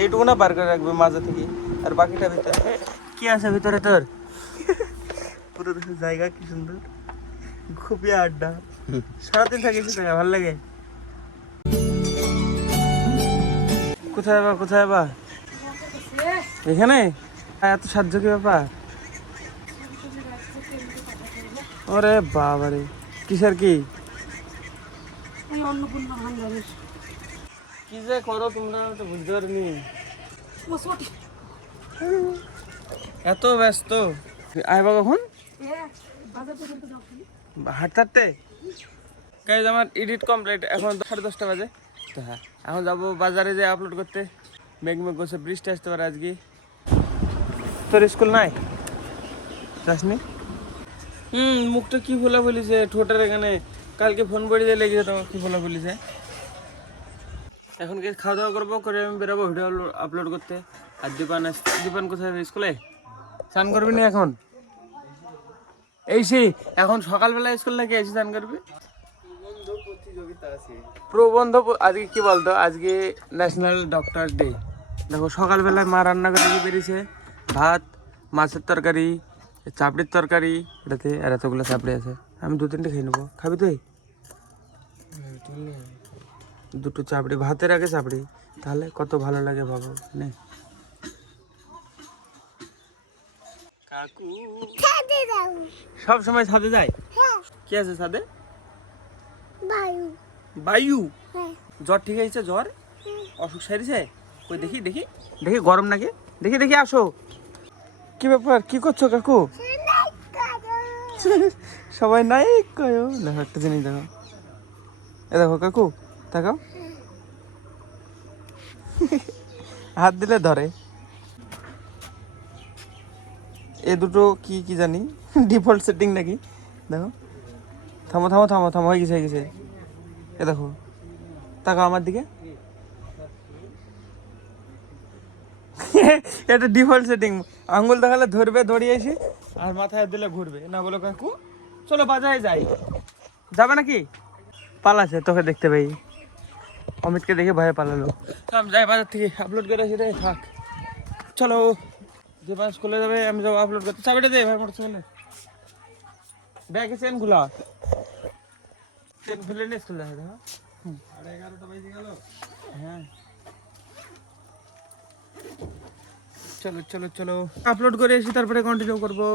এইটুকু না বার করে রাখবে মাঝে থেকে, আর বাকিটা ভিতরে। কি আছে ভিতরে তোর? পুরো জায়গা কি সুন্দর, খুবই আড্ডা, সারাদিন থাকিস ভালো লাগে। কোথায় বা কোথায় বা এখানে এত সাহায্য কি ব্যাপার? ওরে বাবারে, কিসের কি কি যে করো তোমরা তো বুঝতে পারিনি। এত ব্যস্ত আইবা কখন? হাঁটতে হাঁটতে। গাইজ আমার এডিট কমপ্লিট, এখন 10:30 বাজে। তো হ্যাঁ, এখন যাবো বাজারে যে আপলোড করতে। মেঘ মেঘ করছে, বৃষ্টি আসতে পারে আজকে। তোর স্কুল নাই, যাসনি? মুখটা কি ফোলা বলিছে ঠোঁটের এখানে, কালকে ফোন করে দিয়ে লেগেছে তোমার, কি ফোলা বলিছে। এখন কি খাওয়া দাওয়া করবো, করে আমি বেরোবো ভিডিও আপলোড করতে। আর দীপান কোথায়, স্কুলে? স্নান করবি না এখন? এই সেই এখন সকালবেলা স্কুল নাকি এসে স্নান করবি? প্রবন্ধ আজকে কি বলতো, আজকে ন্যাশনাল ডক্টর ডে। দেখো সকালবেলায় মা রান্না করে দিয়ে বেরিয়েছে, ভাত, মাছের তরকারি, চাপড়ির তরকারি এটাতে, আর এতগুলো চাপড়ি আছে। আমি 2-3টে খেয়ে নেবো, খাবি তুই? দুটো চাপড়ি, ভাতের আগে চাপড়ি, তাহলে কত ভালো লাগে ভাবো। নে কাকু সব সময় ছাদে যায়। কি আছে ছাদে? বায়ু। জ্বর ঠিক আছে? জ্বর অসুখ সারিছে? কই দেখি দেখি দেখি, গরম নাকি? দেখি দেখি, আসো। কি ব্যাপার, কি করছো কাকু? সবাই নাই কয়ো। দেখো একটা জিনিস দেখো, এ দেখো কাকু, তাকাও। হাত দিলে ধরে। এ দুটো কি কি জানি, ডিফল্ট সেটিং নাকি? দেখো, থামো থামো থামো থামো, হয়ে গেছে হয়ে গেছে। এ দেখো, তাকাও আমার দিকে। এটা ডিফল্ট সেটিং, আঙ্গুল দেখালে ধরবে, ধরিয়ে এসে আর মাথায় দিলে ঘুরবে। না বলো কাকু, চলো বাজারে যাই। যাবে নাকি? পালাছে তোকে দেখতে পাই, অমিতকে দেখে ভয়ে পালালো। আমি যাই বাজার থেকে আপলোড করে আসি রে, থাক। চলো, যে পাঁচ স্কুলে যাবে আমি যাবো আপলোড করতে। চাবিটা দে ভাই, মোটর সাইকেলে ব্যাগে চেন খুলা, চেন খুলে নিয়ে স্কুল যাবে। দেখো 11:30 বেজে গেল। হ্যাঁ চলো চলো চলো, আপলোড করে এসে তারপরে কন্টিনিউ করবো।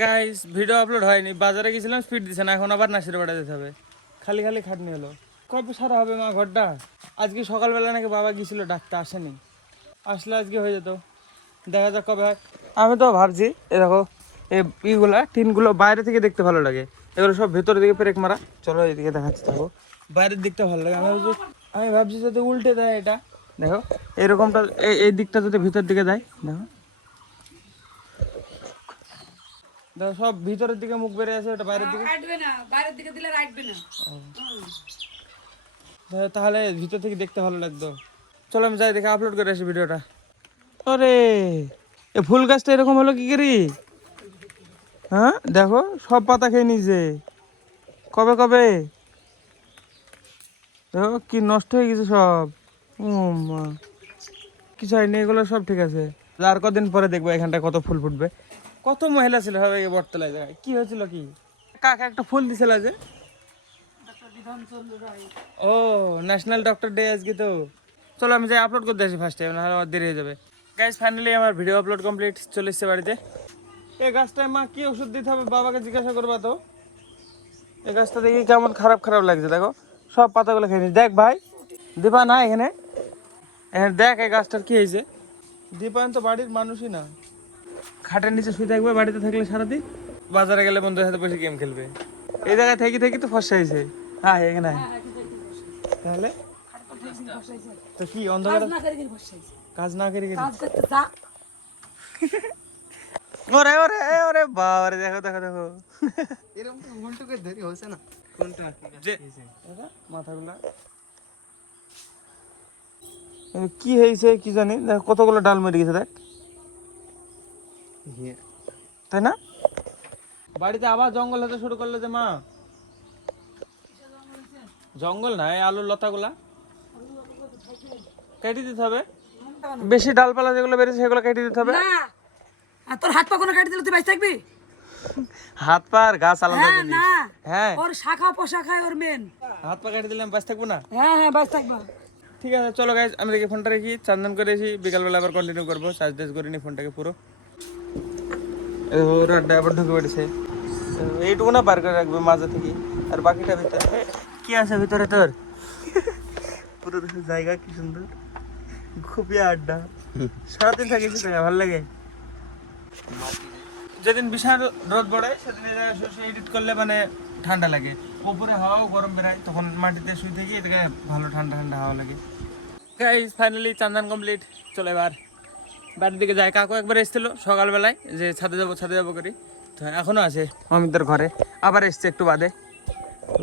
গাইস ভিডিও আপলোড হয়নি, বাজারে গেছিলাম, স্পিড দিছে না, এখন আবার নাসির বাড়া যেতে হবে। খালি খালি খাটনি হলো, কবে সারা হবে মা ঘরটা? আজকে সকালবেলা নাকি বাবা গেছিল, ডাকতে আসেনি, আসলে আজকে হয়ে যেত। দেখা যাক কবে হয়। আমি তো ভাবছি এ দেখো, এইগুলা টিনগুলো বাইরে থেকে দেখতে ভালো লাগে, এগুলো সব ভেতরের দিকে পেরেক মারা। চলো এইদিকে দেখাচ্ছি, থাকো বাইরের দিকটা ভালো লাগে। আমি ভাবছি যদি উল্টে দেয় এটা, দেখো এরকমটা, এই দিকটা যদি ভিতর দিকে দেয়, দেখো দেখো সব ভিতরের দিকে মুখ বেরিয়ে আছে, ওটা বাইরের দিকে রাখবে না, বাইরের দিকে দিলে রাখবে না। তাহলে ভিতর থেকে দেখতে ভালো লাগতো। চলো আমি যাই দেখে আপলোড করে আসি ভিডিওটা। আরে এ ফুল গাছটা এরকম হলো কি করি? হ্যাঁ দেখো সব পাতা খেয়ে নিয়েছে, কবে কবে দেখো কি নষ্ট হয়ে গেছে সব। মা কিছু হয়নি, এগুলো সব ঠিক আছে। আর কদিন পরে দেখবো এখানটা কত ফুল ফুটবে। কত মহিলা ছিল হবে এই বটতলায়, জায়গায় কি হয়েছিল কি? কাকা একটা ফুল দিছিল যে, ও ন্যাশনাল ডক্টর ডে আজকে তো। চলো আমি যাই আপলোড করতে আসি ফার্স্টে, নাহলে আমার দেরি হয়ে যাবে। গাইস ফাইনালি আমার ভিডিও আপলোড কমপ্লিট, চলে এসছে বাড়িতে। এই গাছটায় মা কি ওষুধ দিতে হবে বাবাকে জিজ্ঞাসা করবা তো। এই গাছটা দেখি কেমন খারাপ খারাপ লাগছে, দেখো সব পাতাগুলো খেয়ে নিস। দেখ ভাই, দীপা না এখানে, এখানে দেখ এই গাছটার কি হয়েছে। দীপায়ন তো বাড়ির মানুষই না, খাটের নিচে শুয়ে থাকবে বাড়িতে থাকলে সারাদিন, বাজারে গেলে বন্ধুদের সাথে বসে গেম খেলবে। এই জায়গায় থেকে থেকে তো ফসা হয়েছে। হ্যাঁ এখানে তাহলে তো কি অন্ধকার কাজ না করে ওরে ওরে ওরে বাবারে, দেখো দেখো দেখো এরকম তো উল্টো করে ধরি হচ্ছে না কোনটা যে মাথাগুলা কি হয়েছে কি জানি। দেখ কতগুলো ডাল মরে গেছে, দেখ তাই না? বাড়িতে আবার জঙ্গল হতে শুরু করলো যে মা। জঙ্গল না, এই আলুর লতাগুলা কেটে দিতে হবে। বেশি ডালপালা যেগুলো বেরিয়েছে সেগুলো কেটে দিতে হবে। না আর তোর হাত পা কোনো কাটি দিলে তুই বাইরে থাকবি? হাত পা আর গাছ আলাদা হ্যাঁ জিনিস। না হ্যাঁ ওর শাখা পোশাখায় ওর মেন। হাত পা কেটে দিলে আমি বাঁচ থাকবো না। হ্যাঁ হ্যাঁ বাইরে থাকবা। ঠিক আছে চলো গাইজ, আমি দেখি ফোনটা রেখি, চান্দন করে এসি, বিকালবেলা আবার কন্টিনিউ করবো। চার্জ টার্জ করে নি ফোনটাকে পুরো। ওর আড্ডা আবার ঢুকে পড়েছে, এইটুকু না বার করে রাখবে মাঝে থেকে, আর বাকিটা ভিতরে। কি আছে ভিতরে তোর? পুরো জায়গা কি সুন্দর, খুবই আড্ডা। সারাদিন থাকিস ভালো লাগে। যেদিন বিশাল রোদ পড়ে সেদিন এডিট করলে মানে ঠান্ডা লাগে, উপরে হাওয়াও গরম বেরায়, তখন মাটিতে শুই থেকে এদিকে ভালো ঠান্ডা ঠান্ডা হাওয়া লাগে। গাইস ফাইনালি চান্দান কমপ্লিট, চলে এবার বাড়ির দিকে যায়। কাকু একবার এসেছিল সকালবেলায় যে ছাদে যাবো করি, তো এখনো আছে অমিতদের ঘরে, আবার এসছে একটু বাদে।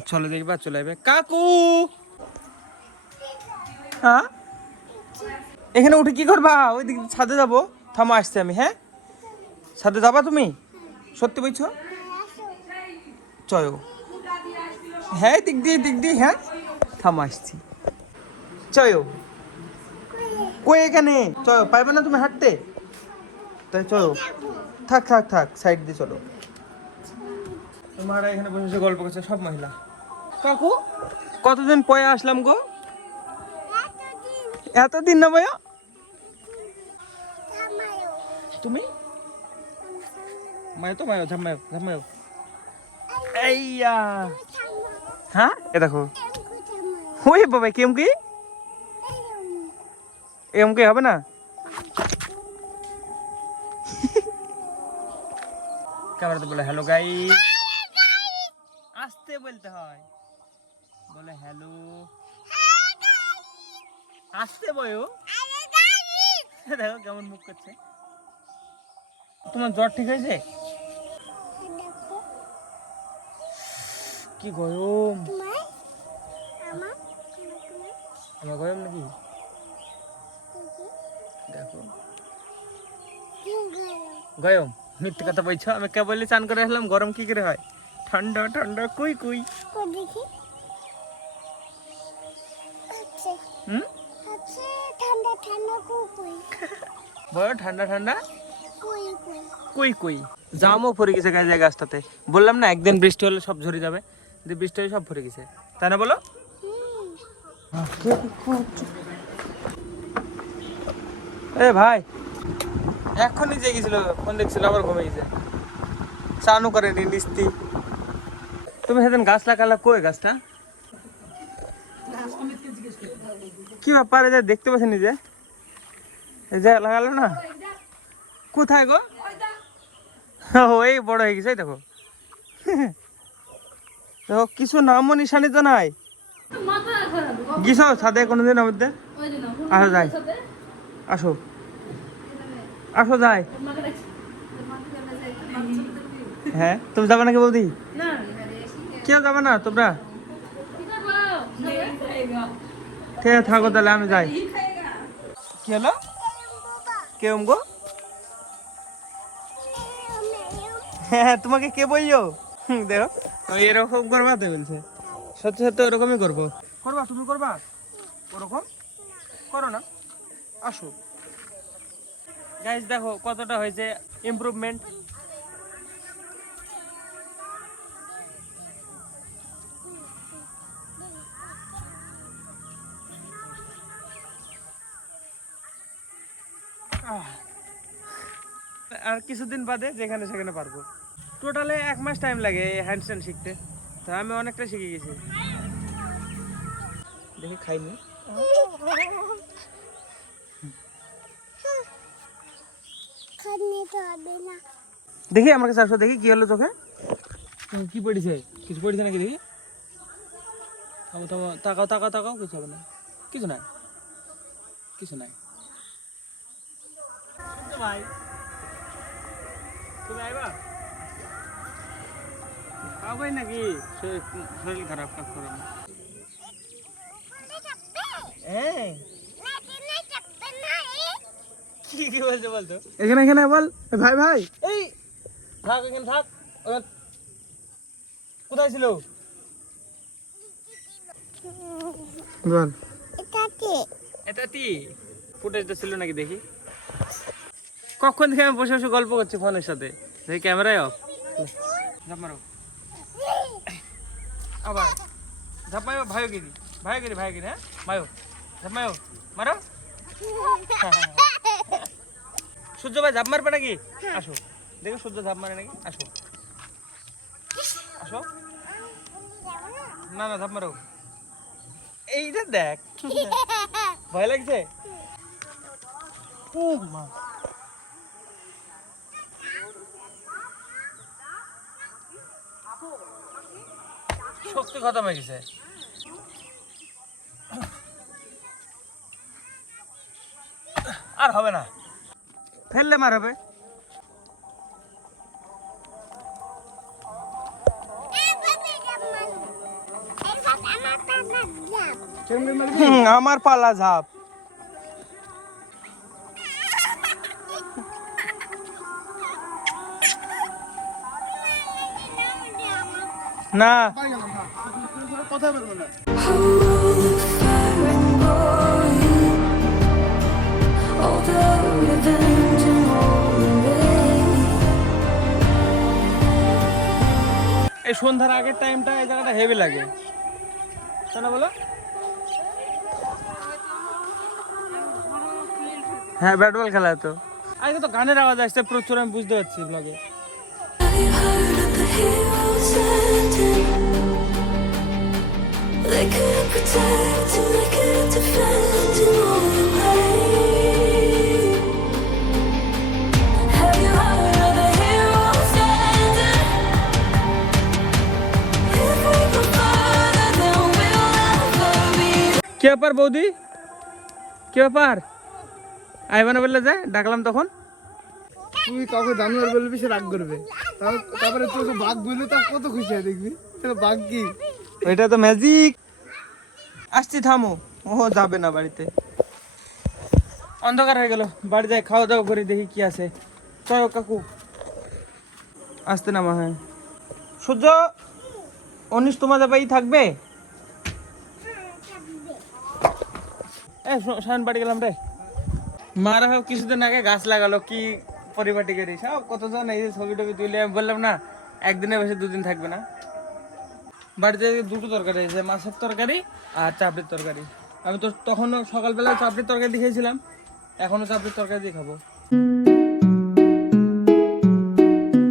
চলে দেখবা চলে যাবে কাকু। হ্যাঁ এখানে উঠে কি করবা? ওইদিকে ছাদে যাবো, থামো আসছে আমি। হ্যাঁ ছাদে যাবা তুমি? সত্যি বলছো? চলো হ্যাঁ দিক দিয়ে হ্যাঁ থামো আসছি। চলো কই এখানে চলো, পারবে না তুমি হাঁটতে, তাই চলো। থাক সাইড দিয়ে চলো। তোমারা এখানে বসে গল্প করছে সব মহিলা। কাকু কতদিন পরে আসলাম গো? এতদিন না ভাইয়া? তুমি মায়ো তো মায়ো ঝামায়ো। এইয়া হ্যাঁ এ দেখো, ওই বাবা কেম কি এম কি হবে না? ক্যামেরাতে বলে হ্যালো গাইস, আসতে বলতে হয়, বলে হ্যালো আসতে বয়ো। দেখো কেমন মুখ করছে। তোমার জ্বর ঠিক হয়েছে? কি গরম, আমার গরম নাকি? দেখো গরম, মিথ্যে কথা বলছো। আমি কেবল চান করে আসলাম, গরম কি করে হয়? ঠান্ডা ঠান্ডা কুই কুই। হুম বড় ঠান্ডা ঠান্ডা কুই কুই। জামও ভরে গেছে গাছে গাছটাতে, বললাম না একদিন বৃষ্টি হলে সব ঝরে যাবে, যে বৃষ্টি হয়ে সব ভরে গেছে, তাই না বলো? এ ভাই এখনই যে গেছিল, ফোন দেখছিল আবার ঘুমে গেছে, চানও করেনি নিস্তি। তুমি সেদিন গাছ লাগালা, কই গাছটা? কি ব্যাপার, এই যে দেখতে পাচ্ছি নিজে, এই যে লাগালো না, কোথায় গো? ওই বড় হয়ে গেছে দেখো। দেখো কিছু নামও নিশানি তো নাই। গিয়েছ ছাদে কোনোদিন আমাদের? আসো যাই, আসো আসো যাই। হ্যাঁ তুমি যাবে নাকি বৌদি? কেউ যাবে না তোমরা? ঠিক আছে থাকো তাহলে, আমি যাই। কি হলো কেউ গো? হ্যাঁ তোমাকে কে বললো? দেখো এরকম করবা তো বলছে, সত্যি সত্যি ওরকমই করবো। করবা তুমি, করবা ওরকম করো না, আসো। গাইস দেখো কতটা হয়েছে ইমপ্রুভমেন্ট। আর কিছুদিন বাদে যেখানে সেখানে পারবো। টোটালে 1 মাস টাইম লাগে এই হ্যান্ডস্ট্যান্ড শিখতে, তো আমি অনেকটা শিখে গেছি। দেখি খাইনি, দেখি আমার কাছে আসো, দেখি কি হলো চোখে, কি পড়েছে? কিছু পড়েছে নাকি দেখি। থামো থামো, তাকাও তাকাও তাকাও, কিছু হবে না, কিছু নাই কিছু নাই। ভাই তুমি আইবা খাওয়াই নাকি? শরীর খারাপ, কাজ করো না। হ্যাঁ কি বলছো বলতো? এখানে এখানে বল ভাই ভাই, এই থাক এখানে থাক। কোথায় ছিল বল? এটাতে ফুটেজটা ছিল নাকি দেখি। কখন থেকে আমি বসে বসে গল্প করছি ফোনের সাথে, দেখি ক্যামেরাই অফ। ঝাপ মারো আবার, ঝাপ মারো, ভাইগিরি ভাইগিরি ভাইগিরি, হ্যাঁ মায়ো, ঝাপ মারো, মারো। সূর্য ভাই ঝাপ মারবে নাকি? আসো দেখো সূর্য ঝাপ মারে নাকি, আসো আসো। না না ঝাপ মারো, এইটা দেখ। ভয় লাগছে? ও মা, শক্তি খতম হয়ে গেছে। আর হবে না, ফেললে মার হবে। আমার পালা ঝাপ। না কথা বলবো না। এই সন্ধ্যার আগের টাইমটা এই জায়গাটা হেভি লাগে, তাই না বলো? হ্যাঁ ব্যাট বল খেলা তো। আজকে তো গানের আওয়াজ আসছে প্রচুর, আমি বুঝতে পারছি ব্লগে। They couldn't protect and they couldn't defend in all the way. Have you heard of the heroes standing? If we go further, then we'll never be. কি ব্যাপার বৌদি, কি ব্যাপার? আইবানা বললে যায়, ডাকলাম তখন। তুই কাউকে জানোয়ার বলবি, সে রাগ করবে। তারপরে তোকে বাঘ বললে তা কত খুশি হয় দেখবি। তাহলে বাঘ কি? এটা তো ম্যাজিক। আসছি থামো, ও যাবে না বাড়িতে, অন্ধকার হয়ে গেল। বাড়ি যাই খাওয়া দাওয়া করে দেখি কি আছে। চলো কাকু আসতে না মা। হ্যাঁ সূর্য, অনিশ তোমাদের বাড়ি থাকবে? সায়ন বাড়ি গেলাম রে। মারা হোক কিছুদিন আগে গাছ লাগালো, কি পরিপাটি করি সব কতজন, এই যে ছবি টবি তুলে। আমি বললাম না একদিনে বসে দুদিন থাকবে না। বাড়িতে দুটো তরকারি আছে, মাছের তরকারি আর চাপড়ির তরকারি। আমি তো তখনও সকালবেলা চাপড়ির তরকারি দিয়ে খেয়েছিলাম, এখনো চাপড়ির তরকারি দিয়ে খাবো।